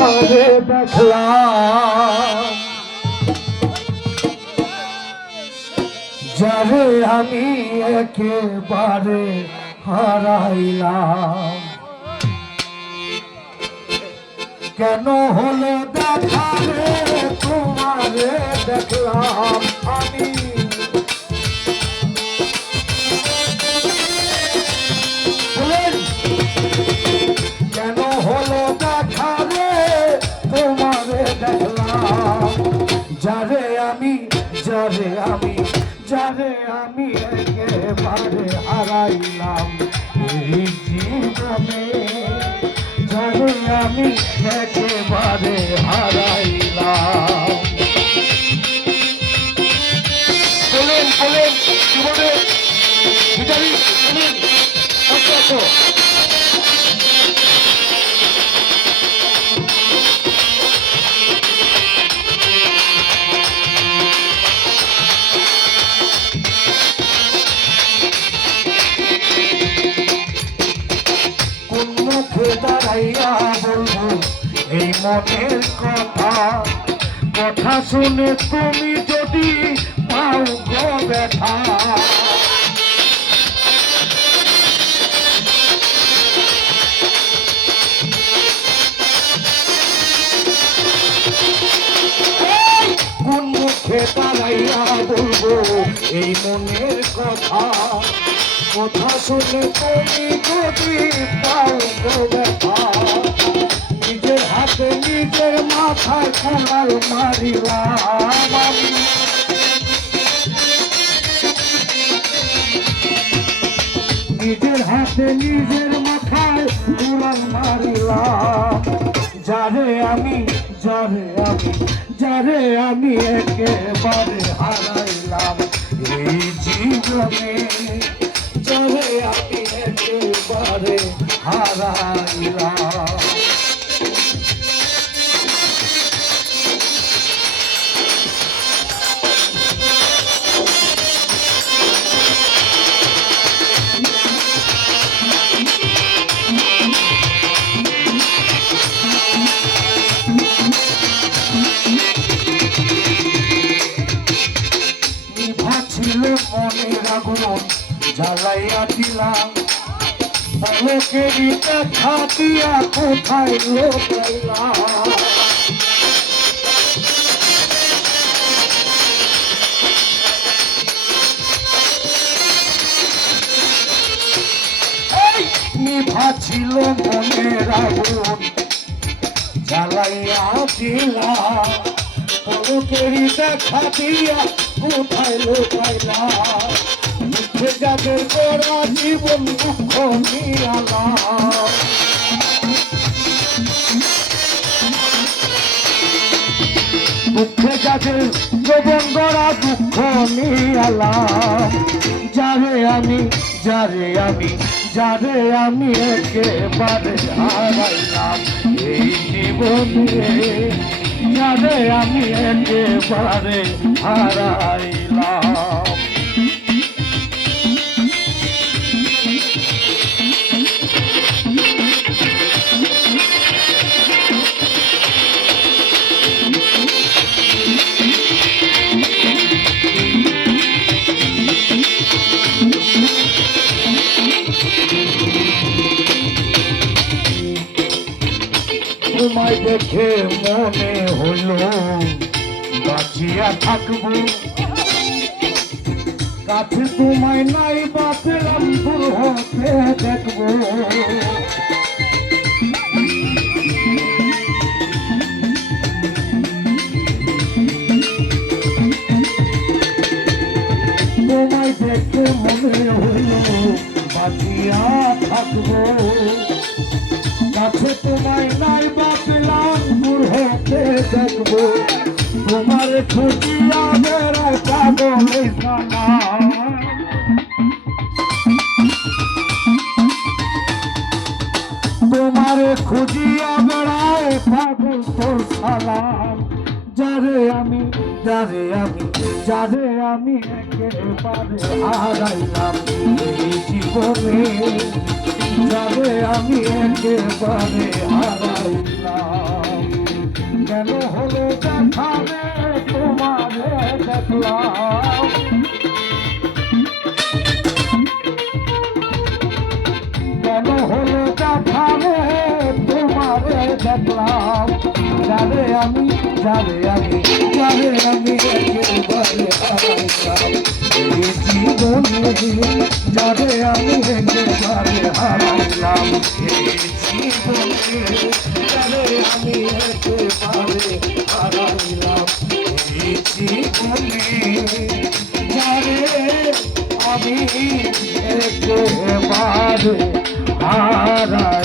তোমারে দেখলাম, যারে আমি একেবারে হারাইলাম। কেন হলো দেখা রে তোমারে দেখলাম আমি, কেন হলো দেখা রে তোমারে দেখলাম, যারে আমি একেবারে হারাইলাম এই জীবনে, যারে আমি একেবারে হারাইলাম। বলেন জীবনে গিটারিস্ট বলেন আচ্ছা দাঁড়াইয়া বলবো এই মনের কথা, কথা শুনে তুমি যদি পাও গো ব্যথা। কোন মুখে দাঁড়াইয়া বলবো এই মনের কথা, কথা শুনে তুমি যদি পাও গো ব্যথা। নিজের হাতে নিজের মাথায় কুড়াল মারিলাম আমি, নিজের হাতে নিজের মাথায় কুড়াল মারিলাম। যারে আমি একেবারে হারাইলাম এই জীবনে, যারে আমি একেবারে হারাইলাম। ছিল মনের আগুন জ্বালাইয়া দিলাম, পলকেরই দেখা দিয়া কোথায় লোকাইলাম। নিভা ছিল মনের আগুন জ্বালাইয়া দিলাম, পলকেরই দেখা দিয়া কোথায় লোকাইলাম। দুঃখে যাদের করা জীবন দুঃখ নিয়ালাম, দুঃখে যাদের জীবন গড়া দুঃখ নিয়ালাম। যারে আমি একেবারে হারাইলাম এই জীবনে, যারে আমি একেবারে হারাইলাম। তোমায় দেখে মনে হইল বাঁচিয়া থাকবো, কাছে তোমায় নাই বাঁচলাম দূর হতে দেখবো। তোমায় দেখে মনে হইল বাঁচিয়া থাকবো, কাছে তোমায় নাই বাঁচলাম দূর হতে দেখবো। তোমার খুঁজিয়া বেড়ায় পাগল সালা, তোমার খুঁজিয়া বেড়ায় পাগল তোর সালাম। যারে আমি একেবারে হারাইলাম এই জীবনে, যারে আমি একেবারে হারাইলাম। দেখলাম, যারে আমি একেবারে হারাইলাম এই জীবনে, যারে আমি একেবারে হারাইলাম এই জীবনে, যারে আমি একেবারে হারাইলাম এই জীবনে, যারে আমি একেবারে হারাইলাম।